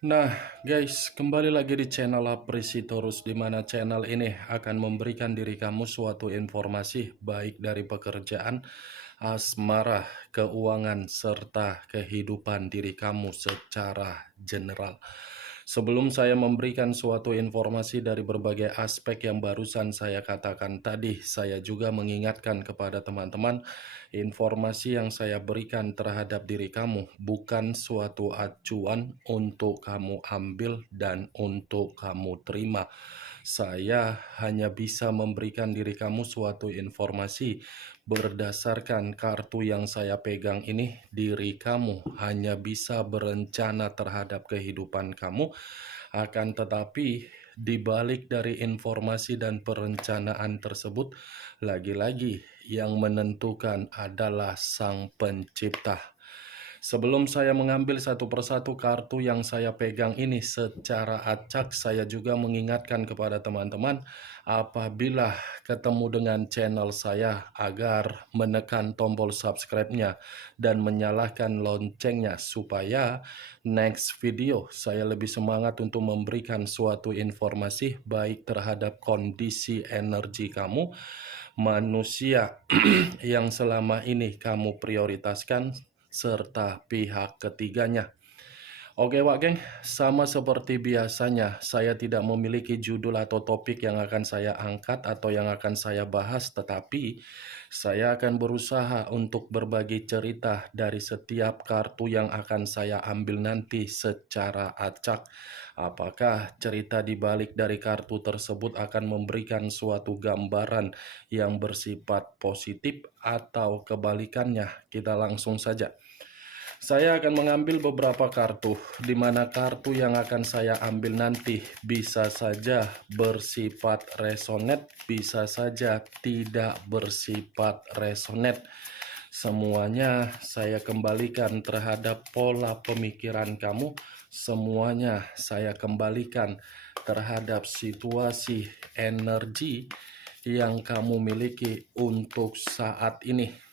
Nah, guys, kembali lagi di channel Apresitorus, di mana channel ini akan memberikan diri kamu suatu informasi baik dari pekerjaan, asmara, keuangan, serta kehidupan diri kamu secara general. Sebelum saya memberikan suatu informasi dari berbagai aspek yang barusan saya katakan tadi, saya juga mengingatkan kepada teman-teman, informasi yang saya berikan terhadap diri kamu bukan suatu acuan untuk kamu ambil dan untuk kamu terima. Saya hanya bisa memberikan diri kamu suatu informasi berdasarkan kartu yang saya pegang ini. Diri kamu hanya bisa berencana terhadap kehidupan kamu, akan tetapi di balik dari informasi dan perencanaan tersebut, lagi-lagi yang menentukan adalah Sang Pencipta. Sebelum saya mengambil satu persatu kartu yang saya pegang ini secara acak, saya juga mengingatkan kepada teman-teman apabila ketemu dengan channel saya agar menekan tombol subscribe-nya dan menyalakan loncengnya supaya next video saya lebih semangat untuk memberikan suatu informasi baik terhadap kondisi energi kamu, manusia yang selama ini kamu prioritaskan, serta pihak ketiganya. Oke Wak Geng, sama seperti biasanya, saya tidak memiliki judul atau topik yang akan saya angkat atau yang akan saya bahas, tetapi saya akan berusaha untuk berbagi cerita dari setiap kartu yang akan saya ambil nanti secara acak. Apakah cerita di balik dari kartu tersebut akan memberikan suatu gambaran yang bersifat positif atau kebalikannya? Kita langsung saja. Saya akan mengambil beberapa kartu, di mana kartu yang akan saya ambil nanti bisa saja bersifat resonate, bisa saja tidak bersifat resonate. Semuanya saya kembalikan terhadap pola pemikiran kamu, semuanya saya kembalikan terhadap situasi energi yang kamu miliki untuk saat ini.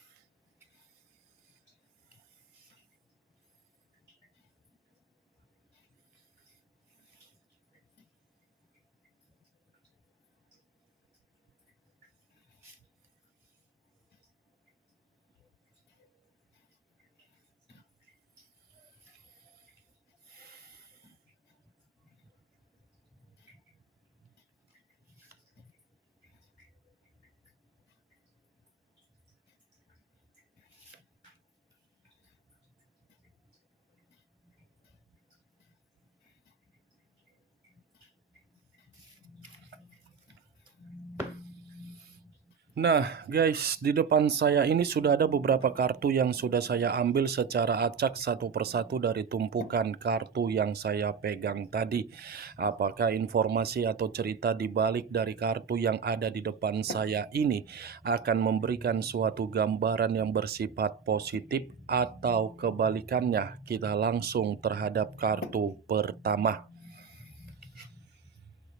Nah, guys, di depan saya ini sudah ada beberapa kartu yang sudah saya ambil secara acak satu persatu dari tumpukan kartu yang saya pegang tadi. Apakah informasi atau cerita di balik dari kartu yang ada di depan saya ini akan memberikan suatu gambaran yang bersifat positif atau kebalikannya? Kita langsung terhadap kartu pertama.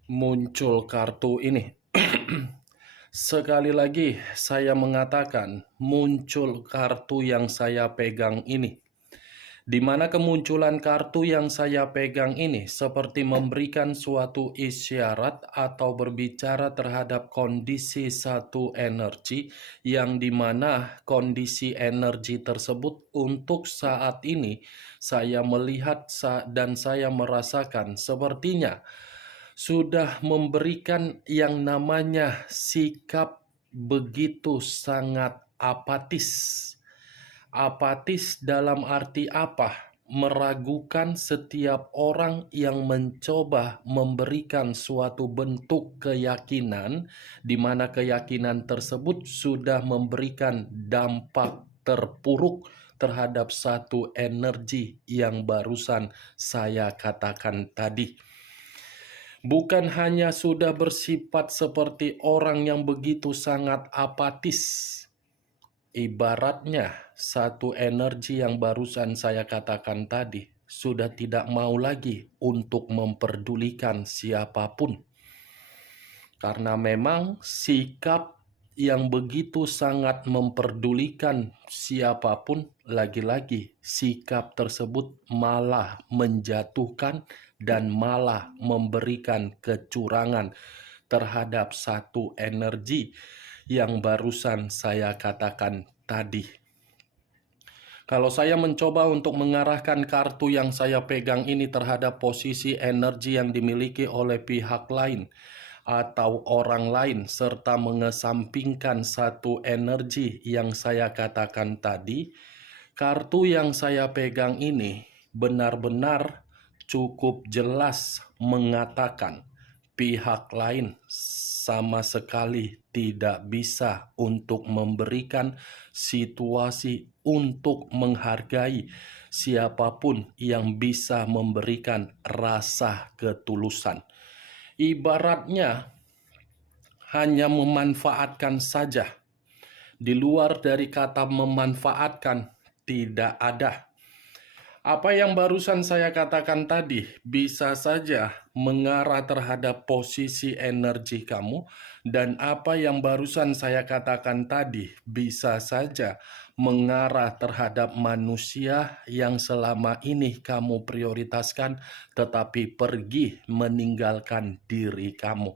Muncul kartu ini. Sekali lagi saya mengatakan muncul kartu yang saya pegang ini. Di mana kemunculan kartu yang saya pegang ini seperti memberikan suatu isyarat atau berbicara terhadap kondisi satu energi yang dimana kondisi energi tersebut untuk saat ini saya melihat dan saya merasakan sepertinya sudah memberikan yang namanya sikap begitu sangat apatis. Apatis dalam arti apa? Meragukan setiap orang yang mencoba memberikan suatu bentuk keyakinan, di mana keyakinan tersebut sudah memberikan dampak terpuruk terhadap satu energi yang barusan saya katakan tadi. Bukan hanya sudah bersifat seperti orang yang begitu sangat apatis. Ibaratnya satu energi yang barusan saya katakan tadi sudah tidak mau lagi untuk memperdulikan siapapun. Karena memang sikap yang begitu sangat memperdulikan siapapun, lagi-lagi sikap tersebut malah menjatuhkan dan malah memberikan kecurangan terhadap satu energi yang barusan saya katakan tadi. Kalau saya mencoba untuk mengarahkan kartu yang saya pegang ini terhadap posisi energi yang dimiliki oleh pihak lain atau orang lain, serta mengesampingkan satu energi yang saya katakan tadi, kartu yang saya pegang ini benar-benar cukup jelas mengatakan pihak lain sama sekali tidak bisa untuk memberikan situasi untuk menghargai siapapun yang bisa memberikan rasa ketulusan. Ibaratnya hanya memanfaatkan saja. Di luar dari kata memanfaatkan tidak ada. Apa yang barusan saya katakan tadi bisa saja mengarah terhadap posisi energi kamu, dan apa yang barusan saya katakan tadi bisa saja mengarah terhadap manusia yang selama ini kamu prioritaskan tetapi pergi meninggalkan diri kamu.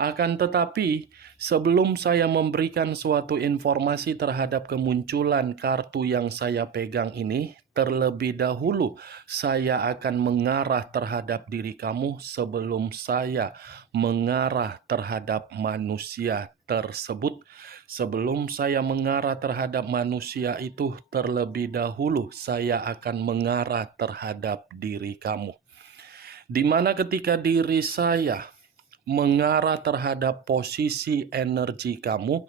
Akan tetapi, sebelum saya memberikan suatu informasi terhadap kemunculan kartu yang saya pegang ini, terlebih dahulu saya akan mengarah terhadap diri kamu sebelum saya mengarah terhadap manusia tersebut. Sebelum saya mengarah terhadap manusia itu, terlebih dahulu saya akan mengarah terhadap diri kamu. Di mana ketika diri saya mengarah terhadap posisi energi kamu,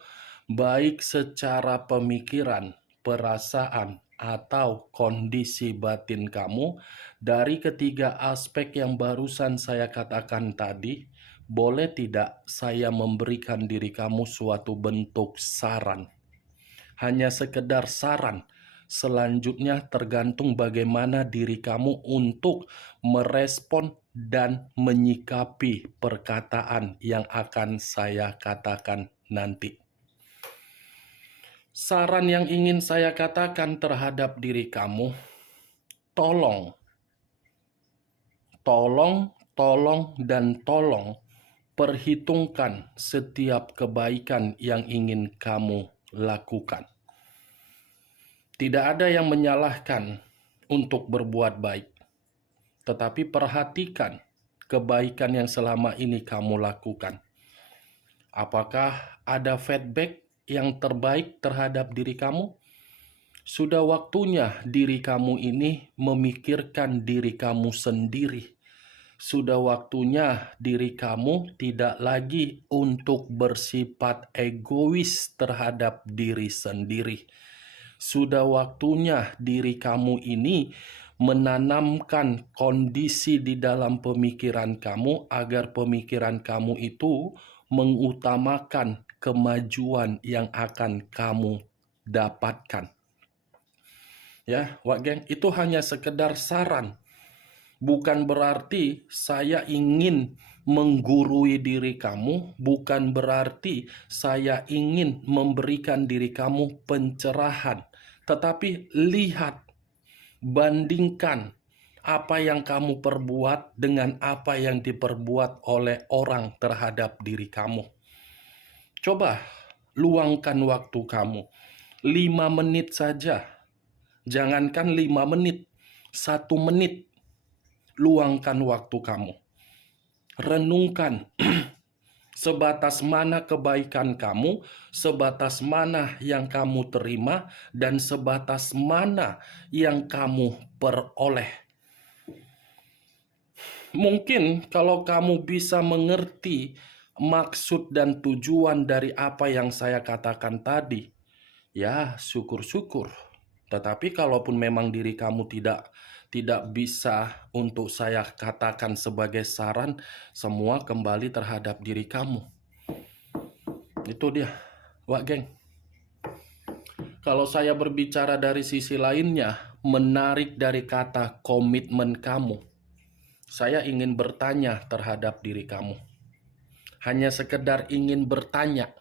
baik secara pemikiran, perasaan, atau kondisi batin kamu, dari ketiga aspek yang barusan saya katakan tadi, boleh tidak saya memberikan diri kamu suatu bentuk saran? Hanya sekedar saran. Selanjutnya tergantung bagaimana diri kamu untuk merespon dan menyikapi perkataan yang akan saya katakan nanti. Saran yang ingin saya katakan terhadap diri kamu, tolong, dan tolong perhitungkan setiap kebaikan yang ingin kamu lakukan. Tidak ada yang menyalahkan untuk berbuat baik, tetapi perhatikan kebaikan yang selama ini kamu lakukan. Apakah ada feedback yang terbaik terhadap diri kamu? Sudah waktunya diri kamu ini memikirkan diri kamu sendiri. Sudah waktunya diri kamu tidak lagi untuk bersifat egois terhadap diri sendiri. Sudah waktunya diri kamu ini menanamkan kondisi di dalam pemikiran kamu agar pemikiran kamu itu mengutamakan kemajuan yang akan kamu dapatkan. Ya, Wak Geng, itu hanya sekedar saran. Bukan berarti saya ingin menggurui diri kamu, bukan berarti saya ingin memberikan diri kamu pencerahan. Tetapi lihat, bandingkan apa yang kamu perbuat dengan apa yang diperbuat oleh orang terhadap diri kamu. Coba luangkan waktu kamu 5 menit saja. Jangankan 5 menit, 1 menit. Luangkan waktu kamu. Renungkan sebatas mana kebaikan kamu, sebatas mana yang kamu terima, dan sebatas mana yang kamu peroleh. Mungkin kalau kamu bisa mengerti maksud dan tujuan dari apa yang saya katakan tadi, ya syukur-syukur. Tetapi kalaupun memang diri kamu tidak bisa untuk saya katakan sebagai saran, semua kembali terhadap diri kamu. Itu dia, Wak Geng. Kalau saya berbicara dari sisi lainnya, menarik dari kata komitmen kamu, saya ingin bertanya terhadap diri kamu. Hanya sekedar ingin bertanya.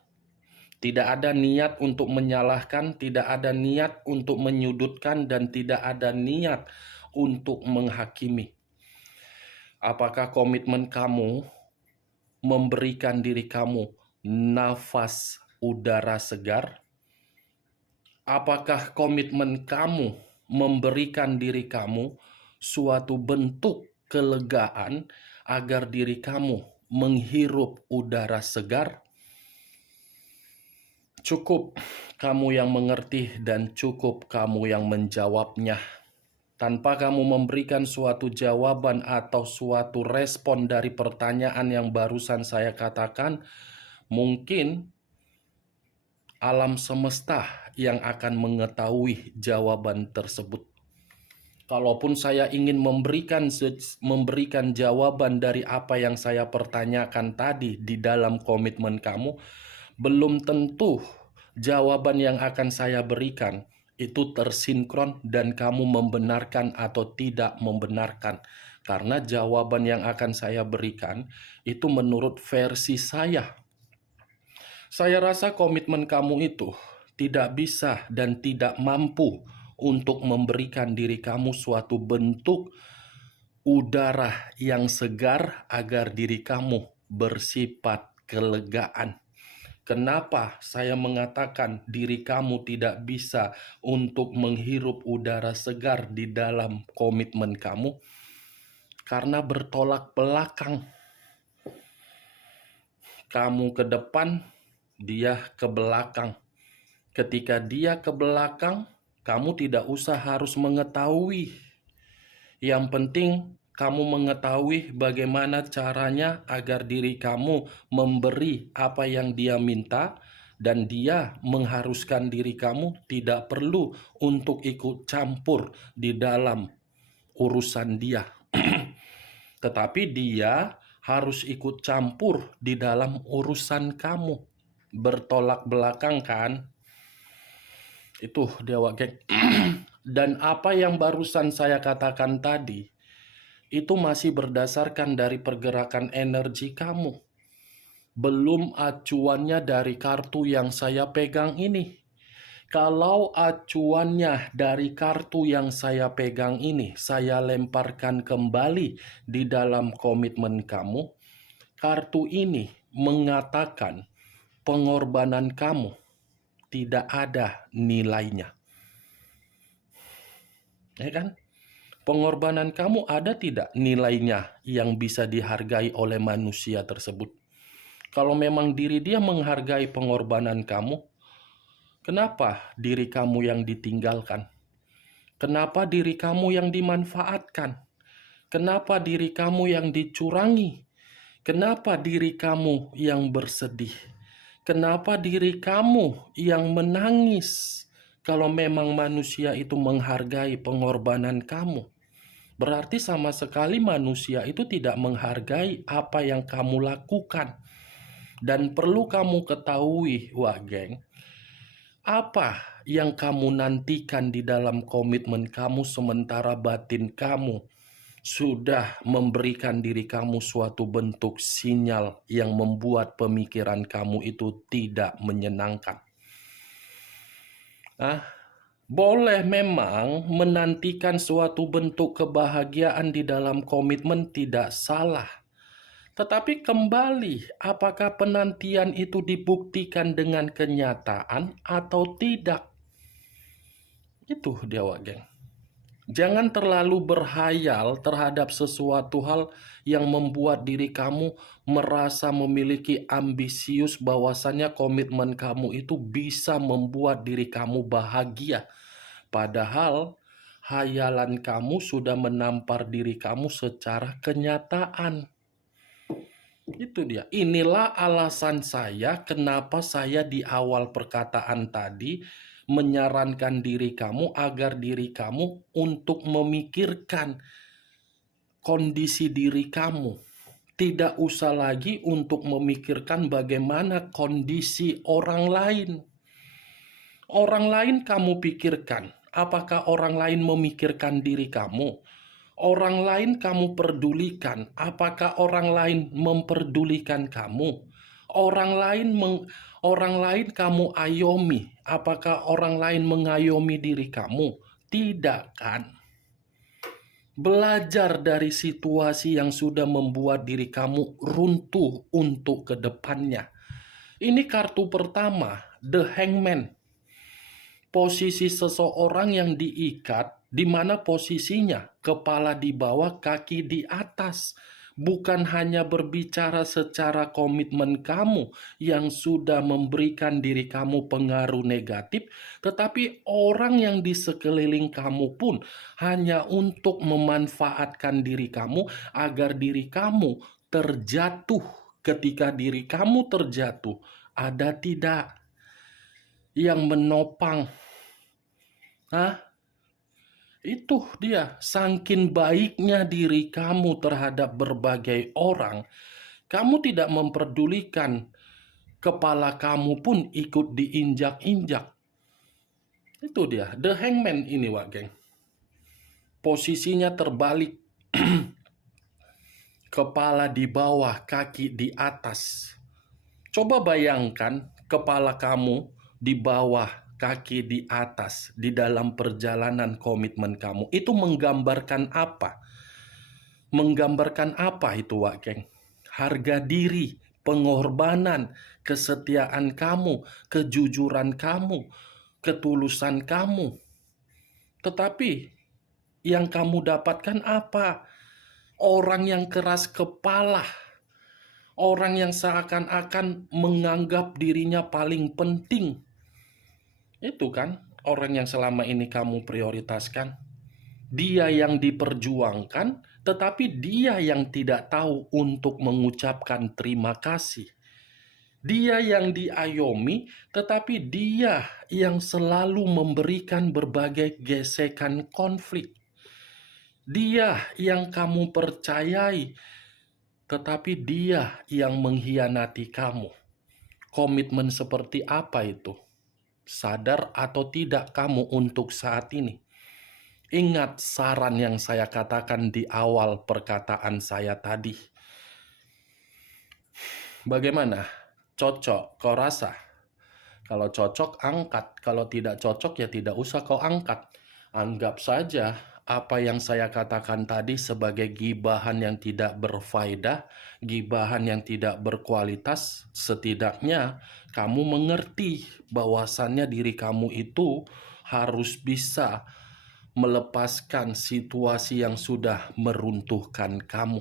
Tidak ada niat untuk menyalahkan, tidak ada niat untuk menyudutkan, dan tidak ada niat untuk menghakimi. Apakah komitmen kamu memberikan diri kamu nafas udara segar? Apakah komitmen kamu memberikan diri kamu suatu bentuk kelegaan agar diri kamu menghirup udara segar? Cukup kamu yang mengerti dan cukup kamu yang menjawabnya. Tanpa kamu memberikan suatu jawaban atau suatu respon dari pertanyaan yang barusan saya katakan, mungkin alam semesta yang akan mengetahui jawaban tersebut. Kalaupun saya ingin memberikan jawaban dari apa yang saya pertanyakan tadi di dalam komitmen kamu, belum tentu jawaban yang akan saya berikan itu tersinkron dan kamu membenarkan atau tidak membenarkan. Karena jawaban yang akan saya berikan itu menurut versi saya. Saya rasa komitmen kamu itu tidak bisa dan tidak mampu untuk memberikan diri kamu suatu bentuk udara yang segar agar diri kamu bersifat kelegaan. Kenapa saya mengatakan diri kamu tidak bisa untuk menghirup udara segar di dalam komitmen kamu? Karena bertolak belakang. Kamu ke depan, dia ke belakang. Ketika dia ke belakang, kamu tidak usah harus mengetahui. Yang penting kamu mengetahui bagaimana caranya agar diri kamu memberi apa yang dia minta, dan dia mengharuskan diri kamu tidak perlu untuk ikut campur di dalam urusan dia. Tetapi dia harus ikut campur di dalam urusan kamu. Bertolak belakang kan? Itu Dewa Geng. Dan apa yang barusan saya katakan tadi, itu masih berdasarkan dari pergerakan energi kamu. Belum acuannya dari kartu yang saya pegang ini. Kalau acuannya dari kartu yang saya pegang ini, saya lemparkan kembali di dalam komitmen kamu. Kartu ini mengatakan pengorbanan kamu tidak ada nilainya. Ya kan? Pengorbanan kamu ada tidak nilainya yang bisa dihargai oleh manusia tersebut? Kalau memang diri dia menghargai pengorbanan kamu, kenapa diri kamu yang ditinggalkan? Kenapa diri kamu yang dimanfaatkan? Kenapa diri kamu yang dicurangi? Kenapa diri kamu yang bersedih? Kenapa diri kamu yang menangis? Kalau memang manusia itu menghargai pengorbanan kamu, berarti sama sekali manusia itu tidak menghargai apa yang kamu lakukan. Dan perlu kamu ketahui, Wak Geng, apa yang kamu nantikan di dalam komitmen kamu sementara batin kamu sudah memberikan diri kamu suatu bentuk sinyal yang membuat pemikiran kamu itu tidak menyenangkan. Boleh memang menantikan suatu bentuk kebahagiaan di dalam komitmen, tidak salah. Tetapi kembali, apakah penantian itu dibuktikan dengan kenyataan atau tidak? Itu dia, Wak Geng. Jangan terlalu berhayal terhadap sesuatu hal yang membuat diri kamu merasa memiliki ambisius bahwasannya komitmen kamu itu bisa membuat diri kamu bahagia. Padahal hayalan kamu sudah menampar diri kamu secara kenyataan. Itu dia. Inilah alasan saya kenapa saya di awal perkataan tadi menyarankan diri kamu agar diri kamu untuk memikirkan kondisi diri kamu. Tidak usah lagi untuk memikirkan bagaimana kondisi orang lain. Orang lain kamu pikirkan. Apakah orang lain memikirkan diri kamu? Orang lain kamu perdulikan. Apakah orang lain memperdulikan kamu? Orang lain kamu ayomi. Apakah orang lain mengayomi diri kamu? Tidak kan? Belajar dari situasi yang sudah membuat diri kamu runtuh untuk kedepannya. Ini kartu pertama, The Hangman. Posisi seseorang yang diikat, di mana posisinya kepala di bawah, kaki di atas. Bukan hanya berbicara secara komitmen kamu yang sudah memberikan diri kamu pengaruh negatif, tetapi orang yang di sekeliling kamu pun hanya untuk memanfaatkan diri kamu agar diri kamu terjatuh. Ketika diri kamu terjatuh, ada tidak yang menopang? Itu dia, saking baiknya diri kamu terhadap berbagai orang, kamu tidak memperdulikan kepala kamu pun ikut diinjak-injak. Itu dia, The Hangman ini, Wak Geng. Posisinya terbalik. Kepala di bawah, kaki di atas. Coba bayangkan kepala kamu di bawah, kaki di atas di dalam perjalanan komitmen kamu. Itu menggambarkan apa? Menggambarkan apa itu, Wak Geng? Harga diri, pengorbanan, kesetiaan kamu, kejujuran kamu, ketulusan kamu. Tetapi yang kamu dapatkan apa? Orang yang keras kepala. Orang yang seakan-akan menganggap dirinya paling penting. Itu kan orang yang selama ini kamu prioritaskan. Dia yang diperjuangkan, tetapi dia yang tidak tahu untuk mengucapkan terima kasih. Dia yang diayomi, tetapi dia yang selalu memberikan berbagai gesekan konflik. Dia yang kamu percayai, tetapi dia yang mengkhianati kamu. Komitmen seperti apa itu? Sadar atau tidak kamu untuk saat ini? Ingat saran yang saya katakan di awal perkataan saya tadi. Bagaimana? Cocok, kau rasa? Kalau cocok, angkat. Kalau tidak cocok, ya tidak usah kau angkat. Anggap saja apa yang saya katakan tadi sebagai gibahan yang tidak berfaedah, gibahan yang tidak berkualitas. Setidaknya kamu mengerti bahwasannya diri kamu itu harus bisa melepaskan situasi yang sudah meruntuhkan kamu.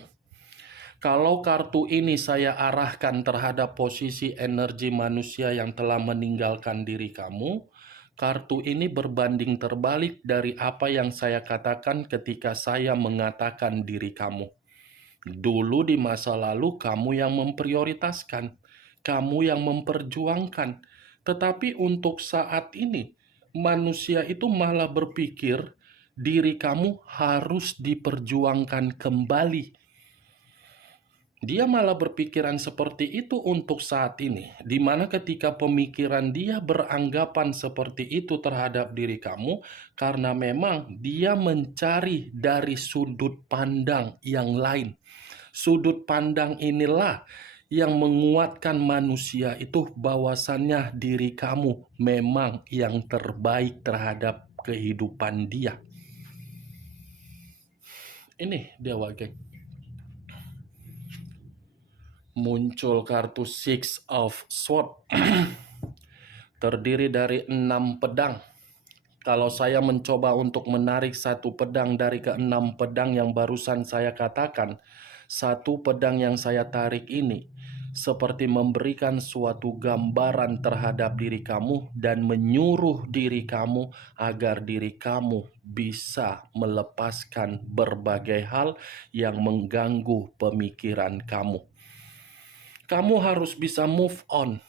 Kalau kartu ini saya arahkan terhadap posisi energi manusia yang telah meninggalkan diri kamu, kartu ini berbanding terbalik dari apa yang saya katakan ketika saya mengatakan diri kamu. Dulu di masa lalu kamu yang memprioritaskan, kamu yang memperjuangkan. Tetapi untuk saat ini, manusia itu malah berpikir diri kamu harus diperjuangkan kembali. Dia malah berpikiran seperti itu untuk saat ini, di mana ketika pemikiran dia beranggapan seperti itu terhadap diri kamu, karena memang dia mencari dari sudut pandang yang lain. Sudut pandang inilah yang menguatkan manusia itu bahwasannya diri kamu memang yang terbaik terhadap kehidupan dia. Ini dia, Wak Geng. Muncul kartu Six of Swords. Terdiri dari 6 pedang. Kalau saya mencoba untuk menarik satu pedang dari ke-6 pedang yang barusan saya katakan, satu pedang yang saya tarik ini seperti memberikan suatu gambaran terhadap diri kamu dan menyuruh diri kamu agar diri kamu bisa melepaskan berbagai hal yang mengganggu pemikiran kamu. Kamu harus bisa move on.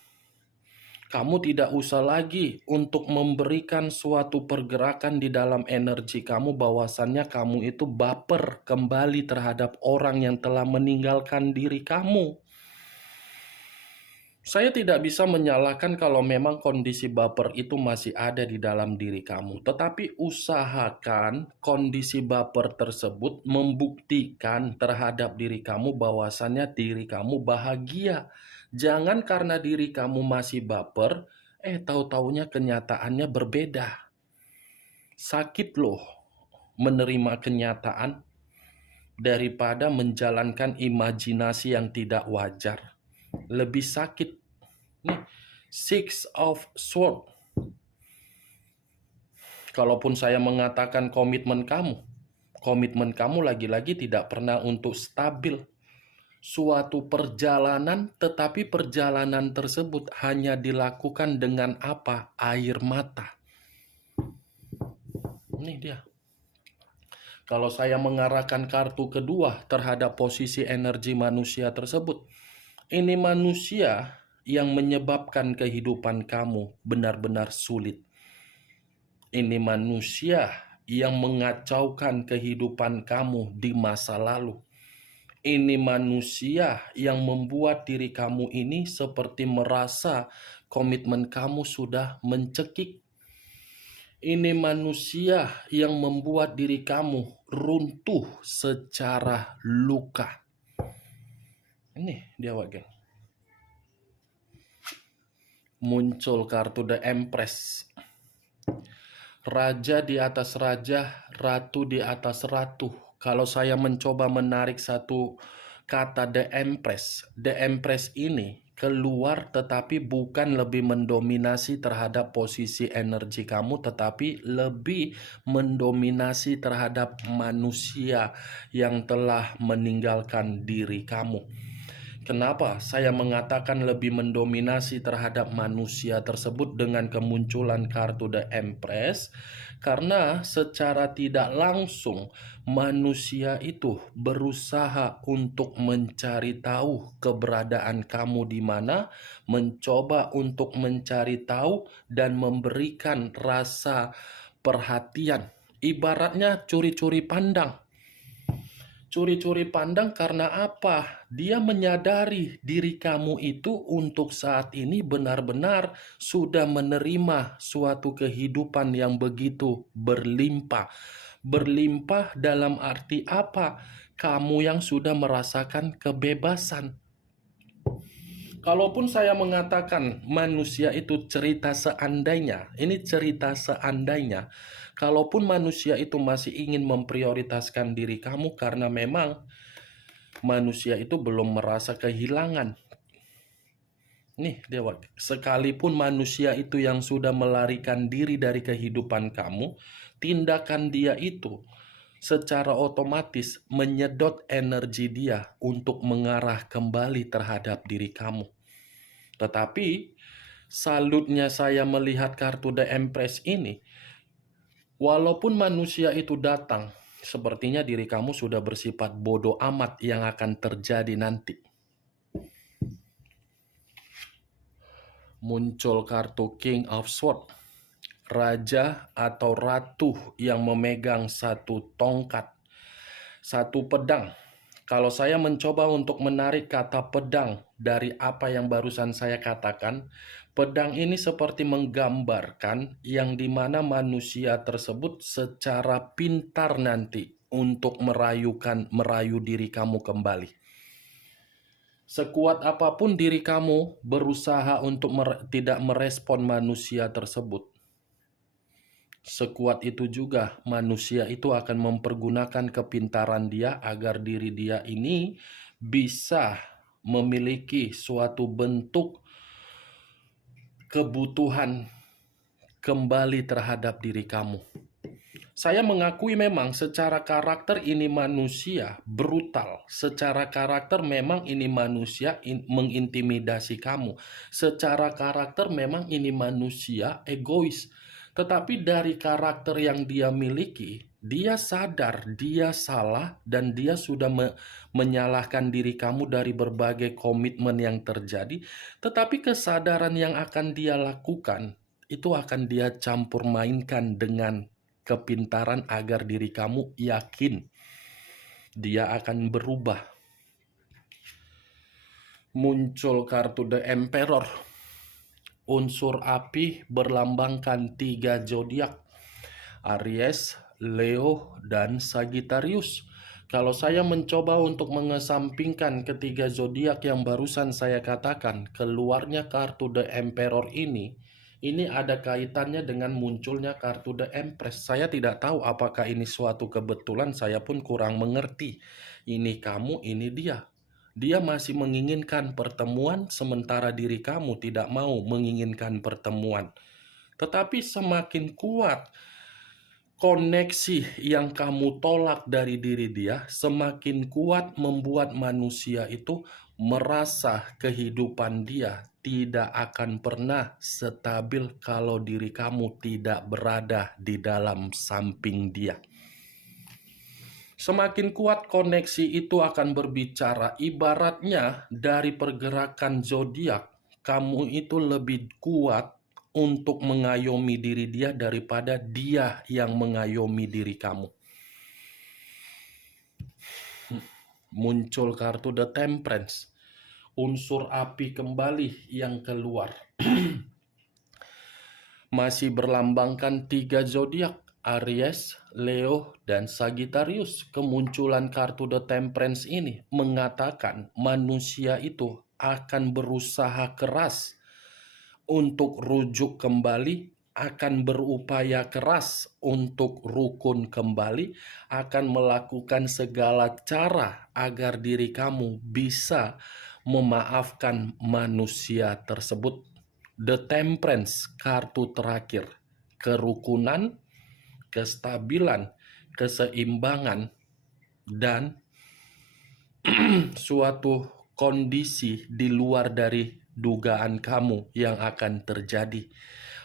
Kamu tidak usah lagi untuk memberikan suatu pergerakan di dalam energi kamu bahwasannya kamu itu baper kembali terhadap orang yang telah meninggalkan diri kamu. Saya tidak bisa menyalahkan kalau memang kondisi baper itu masih ada di dalam diri kamu. Tetapi usahakan kondisi baper tersebut membuktikan terhadap diri kamu bahwasannya diri kamu bahagia. Jangan karena diri kamu masih baper, tahu-taunya kenyataannya berbeda. Sakit loh menerima kenyataan daripada menjalankan imajinasi yang tidak wajar. Lebih sakit. Nih, Six of Swords. Kalaupun saya mengatakan komitmen kamu lagi-lagi tidak pernah untuk stabil. Suatu perjalanan, tetapi perjalanan tersebut hanya dilakukan dengan apa? Air mata. Ini dia. Kalau saya mengarahkan kartu kedua terhadap posisi energi manusia tersebut, ini manusia yang menyebabkan kehidupan kamu benar-benar sulit. Ini manusia yang mengacaukan kehidupan kamu di masa lalu. Ini manusia yang membuat diri kamu ini seperti merasa komitmen kamu sudah mencekik. Ini manusia yang membuat diri kamu runtuh secara luka. Ini dia, geng. Muncul kartu The Empress. Raja di atas raja, ratu di atas ratu. Kalau saya mencoba menarik satu kata The Empress ini keluar, tetapi bukan lebih mendominasi terhadap posisi energi kamu, tetapi lebih mendominasi terhadap manusia yang telah meninggalkan diri kamu. Kenapa saya mengatakan lebih mendominasi terhadap manusia tersebut dengan kemunculan kartu The Empress? Karena secara tidak langsung manusia itu berusaha untuk mencari tahu keberadaan kamu di mana, mencoba untuk mencari tahu dan memberikan rasa perhatian. Ibaratnya curi-curi pandang. Curi-curi pandang karena apa? Dia menyadari diri kamu itu untuk saat ini benar-benar sudah menerima suatu kehidupan yang begitu berlimpah. Berlimpah dalam arti apa? Kamu yang sudah merasakan kebebasan. Kalaupun saya mengatakan manusia itu cerita seandainya, ini cerita seandainya. Kalaupun manusia itu masih ingin memprioritaskan diri kamu karena memang manusia itu belum merasa kehilangan. Nih, Dewa, sekalipun manusia itu yang sudah melarikan diri dari kehidupan kamu, tindakan dia itu secara otomatis menyedot energi dia untuk mengarah kembali terhadap diri kamu. Tetapi salutnya saya melihat kartu The Empress ini, walaupun manusia itu datang, sepertinya diri kamu sudah bersifat bodoh amat yang akan terjadi nanti. Muncul kartu King of Swords, raja atau ratu yang memegang satu tongkat, satu pedang. Kalau saya mencoba untuk menarik kata pedang dari apa yang barusan saya katakan, pedang ini seperti menggambarkan yang dimana manusia tersebut secara pintar nanti untuk merayu diri kamu kembali. Sekuat apapun diri kamu berusaha untuk tidak merespon manusia tersebut, sekuat itu juga manusia itu akan mempergunakan kepintaran dia agar diri dia ini bisa memiliki suatu bentuk kebutuhan kembali terhadap diri kamu. Saya mengakui memang secara karakter ini manusia brutal. Secara karakter memang ini manusia mengintimidasi kamu. Secara karakter memang ini manusia egois. Tetapi dari karakter yang dia miliki, dia sadar dia salah dan dia sudah menyalahkan diri kamu dari berbagai komitmen yang terjadi. Tetapi kesadaran yang akan dia lakukan, itu akan dia campur mainkan dengan kepintaran agar diri kamu yakin dia akan berubah. Muncul kartu The Emperor. Unsur api berlambangkan 3 zodiak, Aries, Leo, dan Sagittarius. Kalau saya mencoba untuk mengesampingkan ketiga zodiak yang barusan saya katakan, keluarnya kartu The Emperor ini ada kaitannya dengan munculnya kartu The Empress. Saya tidak tahu apakah ini suatu kebetulan, saya pun kurang mengerti. Ini kamu, ini dia. Dia masih menginginkan pertemuan, sementara diri kamu tidak mau menginginkan pertemuan. Tetapi semakin kuat koneksi yang kamu tolak dari diri dia, semakin kuat membuat manusia itu merasa kehidupan dia tidak akan pernah stabil kalau diri kamu tidak berada di dalam samping dia. Semakin kuat koneksi itu akan berbicara, ibaratnya dari pergerakan zodiak, kamu itu lebih kuat untuk mengayomi diri dia daripada dia yang mengayomi diri kamu. Muncul kartu The Temperance, unsur api kembali yang keluar. Masih berlambangkan 3 zodiak, Aries, Leo, dan Sagittarius. Kemunculan kartu The Temperance ini mengatakan manusia itu akan berusaha keras untuk rujuk kembali, akan berupaya keras untuk rukun kembali, akan melakukan segala cara agar diri kamu bisa memaafkan manusia tersebut. The Temperance, kartu terakhir, kerukunan, kestabilan, keseimbangan, dan suatu kondisi di luar dari dugaan kamu yang akan terjadi.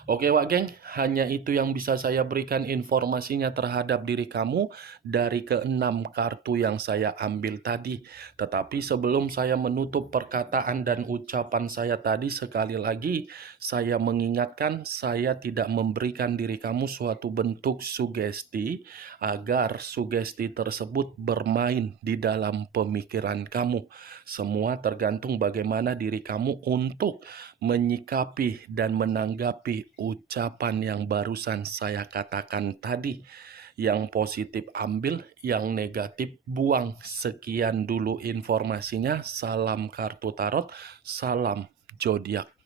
Oke Wak Geng, hanya itu yang bisa saya berikan informasinya terhadap diri kamu dari ke-6 kartu yang saya ambil tadi. Tetapi sebelum saya menutup perkataan dan ucapan saya tadi, sekali lagi saya mengingatkan, saya tidak memberikan diri kamu suatu bentuk sugesti agar sugesti tersebut bermain di dalam pemikiran kamu. Semua tergantung bagaimana diri kamu untuk menyikapi dan menanggapi ucapan yang barusan saya katakan tadi. Yang positif ambil, yang negatif buang. Sekian dulu informasinya. Salam kartu tarot, salam zodiak.